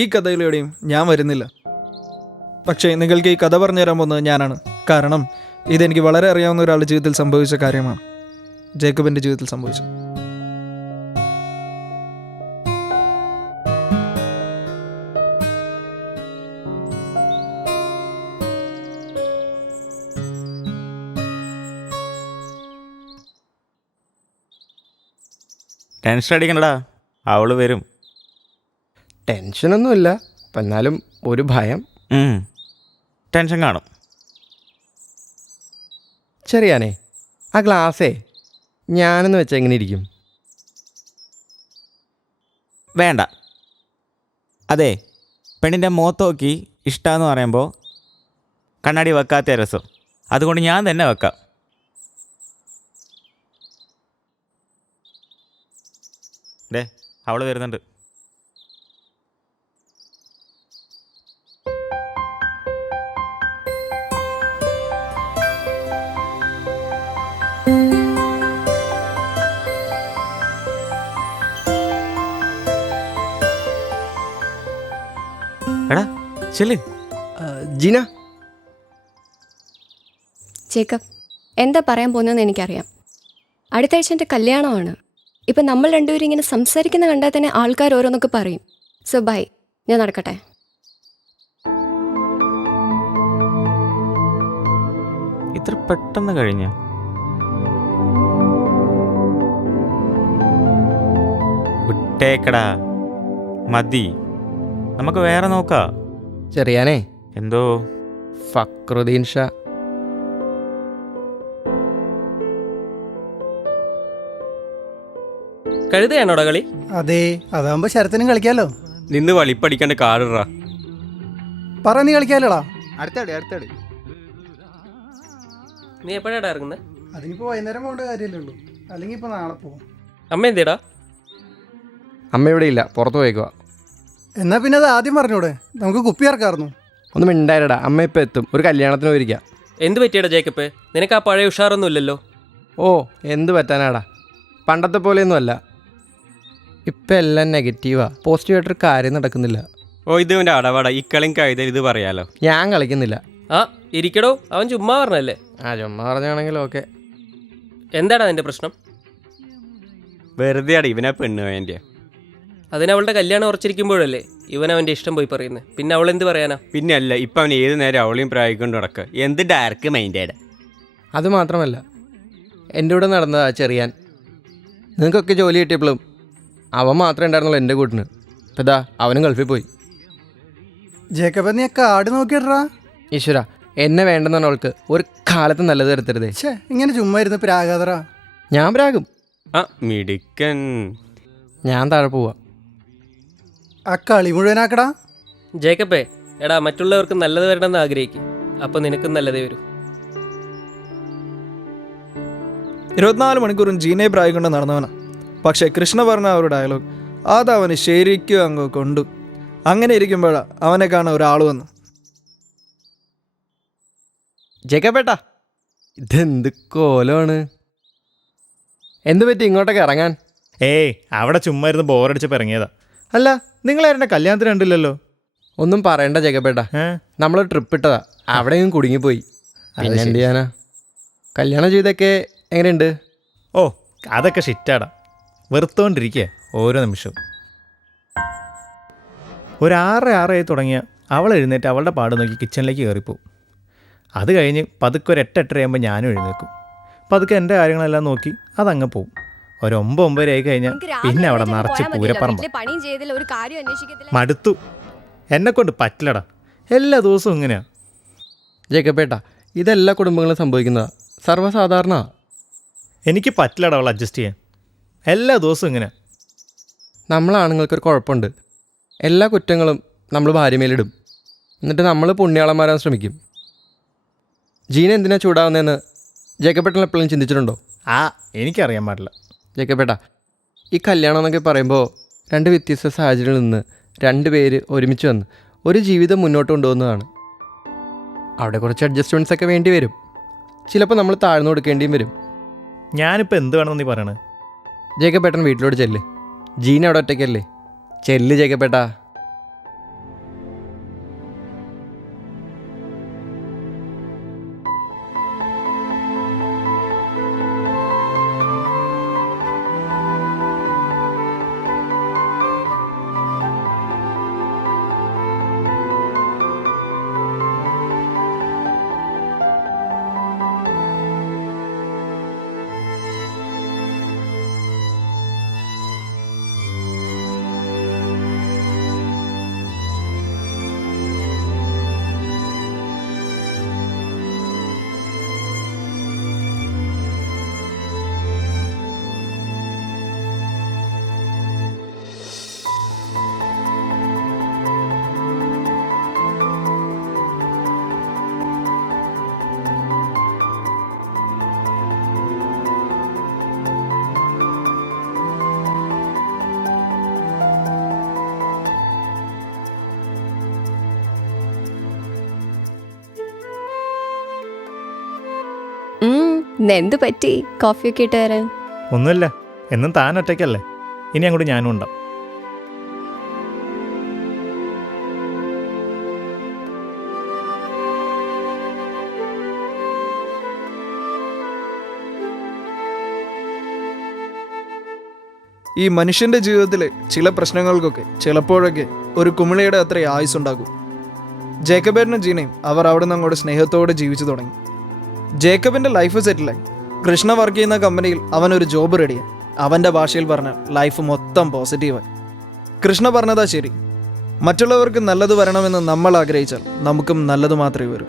ഈ കഥയിലൂടെയും ഞാൻ വരുന്നില്ല. പക്ഷേ നിങ്ങൾക്ക് ഈ കഥ പറഞ്ഞു തരാൻ പോകുന്നത് ഞാനാണ്. കാരണം ഇതെനിക്ക് വളരെ അറിയാവുന്ന ഒരാളുടെ ജീവിതത്തിൽ സംഭവിച്ച കാര്യമാണ്. ജേക്കബിൻ്റെ ജീവിതത്തിൽ സംഭവിച്ചു. ടെൻഷൻ അടിക്കണ്ടടാ, അവള് വരും. ടെൻഷനൊന്നുമില്ല, എന്നാലും ഒരു ഭയം. ടെൻഷൻ കാണും. ചെറിയാനേ, ആ ഗ്ലാസ്സേ ഞാനെന്ന് വെച്ചാൽ എങ്ങനെ ഇരിക്കും? വേണ്ട. അതെ, പെണ്ണിൻ്റെ മുഖത്ത് നോക്കി ഇഷ്ടമെന്ന് പറയുമ്പോൾ കണ്ണാടി വെക്കാത്ത രസം. അതുകൊണ്ട് ഞാൻ തന്നെ വെക്കാം. ഡേ, അവള് വരുന്നുണ്ട്. എടാ ചെല്ല്. ജീന, ജേക്കബ്, എന്താ പറയാൻ പോകുന്നതെന്ന് എനിക്കറിയാം. അടുത്ത ആഴ്ച എൻ്റെ കല്യാണമാണ്. ഇപ്പം നമ്മൾ രണ്ടുപേരും ഇങ്ങനെ സംസാരിക്കുന്ന കണ്ടാൽ തന്നെ ആൾക്കാർ ഓരോന്നൊക്കെ പറയും. സോ ബൈ, ഞാൻ നടക്കട്ടെ. ഇത്ര പെട്ടെന്ന് കഴിഞ്ഞ? വിട്ടേക്കടാ, മതി, നമുക്ക് വേറെ നോക്കാം. ചെറിയാനേ. എന്തോ? ഫക്രുദ്ദീൻ ഷാ. കഴുതയാണോടാ കളി? അതെ, അതാകുമ്പോ ശരത്തിനും കളിക്കാലോ. നിന്ന് വളിപ്പടിക്കാണ്ട് കാറിടാ. പറ, നീ കളിക്കാലോടാ. അടുത്തടി. നീ എപ്പോഴാടാ ഇറങ്ങുന്നത്? അതിനിപ്പോ വൈകുന്നേരം പോകേണ്ട കാര്യമല്ലേ ഉള്ളൂ, അല്ലെങ്കിൽ ഇപ്പൊ നാളെ പോകും. അമ്മ എന്തേടാ? അമ്മ ഇവിടെ ഇല്ല, പുറത്ത് പോയേക്കുക. എന്നാ പിന്നെ അത് ആദ്യം പറഞ്ഞൂടെ, നമുക്ക് കുപ്പി ഇറക്കാറുന്നു. ഒന്നും മിണ്ടായിരടാ, അമ്മ ഇപ്പം എത്തും. ഒരു കല്യാണത്തിന് പോയിരിക്കാം. എന്ത് പറ്റിയടാ ജേക്കപ്പ്? നിനക്ക് ആ പഴയ ഉഷാറൊന്നും ഇല്ലല്ലോ. ഓ, എന്ത് പറ്റാനാടാ, പണ്ടത്തെ പോലെയൊന്നും അല്ല. ഇപ്പം എല്ലാം നെഗറ്റീവാ, പോസിറ്റീവായിട്ടൊരു കാര്യം നടക്കുന്നില്ല. ഓ, ഇത് ഇവൻ്റെ അടവാടാ. ഇക്കളിയും കഴുതൽ ഇത് പറയാലോ. ഞാൻ കളിക്കുന്നില്ല. ആ ഇരിക്കടോ, അവൻ ചുമ്മാ പറഞ്ഞല്ലേ. ചുമ്മാ പറഞ്ഞാണെങ്കിൽ ഓക്കെ. എന്താടാ നിന്റെ പ്രശ്നം? വെറുതെ ഇവനാ പെണ്ണ് വേണ്ടിയ. അതിനവളുടെ കല്യാണം ഉറച്ചിരിക്കുമ്പോഴല്ലേ ഇവൻ അവൻ്റെ ഇഷ്ടം പോയി പറയുന്നത്. പിന്നെ അവൾ എന്ത് പറയാനാ? പിന്നെ അല്ല, ഇപ്പം അവൻ ഏത് നേരം അവളെയും പ്രായിക്കൊണ്ട് നടക്കുക. എന്ത് ഡയറക്റ്റ് മൈൻഡേഡ്. അത് മാത്രമല്ല, എൻ്റെ കൂടെ നടന്നതാ ചെറിയാൻ. നിങ്ങൾക്കൊക്കെ ജോലി കിട്ടിയപ്പോഴും അവൻ മാത്രമേ ഉണ്ടായിരുന്നുള്ളൂ എൻ്റെ കൂട്ടിന്. ഇപ്പം ഇതാ അവനും ഗൾഫിൽ പോയി. ജേക്കബ്, നീ കാർഡ് നോക്കിയിട്ടാ. ഈശ്വര, എന്നെ വേണ്ടെന്ന് പറഞ്ഞവൾക്ക് ഒരു കാലത്ത് നല്ലത് വരുത്തരുതേ. ഇങ്ങനെ ചുമ്മാ ഇരുന്ന് പ്രാകാതറാ. ഞാൻ പ്രാകും. ആ മിടുക്കൻ. ഞാൻ താഴെ പോവാ. ആ കളി മുഴുവനാക്കടാ. ജേക്കപ്പേ, എടാ, മറ്റുള്ളവർക്ക് നല്ലത് വരണമെന്ന് ആഗ്രഹിക്കും. അപ്പം നിനക്കും നല്ലതേ വരൂ. 24 മണിക്കൂറും ജീനെ പ്രായം കൊണ്ട് നടന്നവനാ. പക്ഷേ കൃഷ്ണ പറഞ്ഞ ഒരു ഡയലോഗ് അതവന് ശരിക്കും അങ്ങ് കൊണ്ടു. അങ്ങനെ ഇരിക്കുമ്പോഴാണ് അവനെ കാണാൻ ഒരാൾ വന്നു. ജേക്കബേട്ടാ, ഇതെന്ത് കോലമാണ്? എന്ത് പറ്റി ഇങ്ങോട്ടൊക്കെ ഇറങ്ങാൻ? ഏയ്, അവിടെ ചുമ്മാ ഇരുന്ന് ബോറടിച്ചപ്പോൾ ഇറങ്ങിയതാ. അല്ല, നിങ്ങളാരുടെ കല്യാണത്തിന് കണ്ടില്ലല്ലോ. ഒന്നും പറയണ്ട ജേക്കബേട്ടാ, നമ്മൾ ട്രിപ്പ് ഇട്ടതാ, അവിടെയും കുടുങ്ങിപ്പോയി. പിന്നെ എന്ത് ചെയ്യാനാ? കല്യാണ ജീവിതമൊക്കെ എങ്ങനെയുണ്ട്? ഓ, അതൊക്കെ ഷിറ്റാടാ. വെറുത്തോണ്ടിരിക്കുക ഓരോ നിമിഷവും. ഒരു 6 തുടങ്ങിയ അവൾ എഴുന്നേറ്റ് അവളുടെ പാട് നോക്കി കിച്ചണിലേക്ക് കയറിപ്പോവും. അത് കഴിഞ്ഞ് പതുക്കെ ഒരു 8-8 ആകുമ്പോൾ ഞാനും എഴുന്നേൽക്കും. പതുക്കെ എൻ്റെ കാര്യങ്ങളെല്ലാം നോക്കി അതങ്ങ് പോവും. ഒരു 9-9 ആയി കഴിഞ്ഞാൽ പിന്നെ അവിടെ നിറച്ച് പൂരപ്പറമ്പ്. മടുത്തു, എന്നെക്കൊണ്ട് പറ്റില്ലടാ. എല്ലാ ദിവസവും ഇങ്ങനെയാണ്. ജേക്കബേട്ടാ, ഇതെല്ലാ കുടുംബങ്ങളും സംഭവിക്കുന്നതാ, സർവ്വസാധാരണ. എനിക്ക് പറ്റില്ലടാ അവൾ അഡ്ജസ്റ്റ് ചെയ്യാൻ. എല്ലാ ദിവസവും ഇങ്ങനെ. നമ്മളാണുങ്ങൾക്കൊരു കുഴപ്പമുണ്ട്. എല്ലാ കുറ്റങ്ങളും നമ്മൾ ഭാര്യമേലിടും. എന്നിട്ട് നമ്മൾ പുണ്യാളന്മാരാൻ ശ്രമിക്കും. ജീന എന്തിനാ ചൂടാവുന്നതെന്ന് ജേക്കബേട്ടൻ എപ്പോഴും ചിന്തിച്ചിട്ടുണ്ടോ? എനിക്കറിയാൻ പാടില്ല. ജേക്കബേട്ടാ, ഈ കല്യാണം എന്നൊക്കെ പറയുമ്പോൾ 2 വ്യത്യസ്ത സാഹചര്യങ്ങളിൽ നിന്ന് 2 പേര് ഒരുമിച്ച് വന്ന് ഒരു ജീവിതം മുന്നോട്ട് കൊണ്ടുപോകുന്നതാണ്. അവിടെ കുറച്ച് അഡ്ജസ്റ്റ്മെൻറ്റ്സ് ഒക്കെ വേണ്ടി വരും. ചിലപ്പോൾ നമ്മൾ താഴ്ന്നു കൊടുക്കേണ്ടിയും വരും. ഞാനിപ്പോൾ എന്ത് വേണമെന്ന് നീ പറയണേ? ജേക്കബേട്ടൻ വീട്ടിലോട്ട് ചെല്ല്. ജീന അവിടെ ഒറ്റയ്ക്കല്ലേ? ചെല്ല് ജേക്കബേട്ടാ. ഇന്ന് എന്ത് പറ്റി കോഫിയൊക്കെ ഇട്ട് തരാൻ? ഒന്നുമില്ല, എന്നും താൻ ഒറ്റയ്ക്കല്ലേ, ഇനി അങ്ങോട്ട് ഞാനും ഉണ്ടാവും. ഈ മനുഷ്യൻ്റെ ജീവിതത്തിലെ ചില പ്രശ്നങ്ങൾക്കൊക്കെ ചിലപ്പോഴൊക്കെ ഒരു കുമിളയുടെ അത്ര ആയുസ്സുണ്ടാകും. ജേക്കബേട്ടനും ജീനയും അവർ അവിടെ നിന്ന് അങ്ങോട്ട് സ്നേഹത്തോടെ ജീവിച്ചു തുടങ്ങി. ജേക്കബിൻ്റെ ലൈഫ് സെറ്റിലായി. കൃഷ്ണ വർക്ക് ചെയ്യുന്ന കമ്പനിയിൽ അവനൊരു ജോബ് റെഡിയായി. അവൻ്റെ ഭാഷയിൽ പറഞ്ഞാൽ ലൈഫ് മൊത്തം പോസിറ്റീവായി. കൃഷ്ണ പറഞ്ഞതാ ശരി, മറ്റുള്ളവർക്ക് നല്ലത് വരണമെന്ന് നമ്മൾ ആഗ്രഹിച്ചാൽ നമുക്കും നല്ലത് മാത്രമേ വരൂ.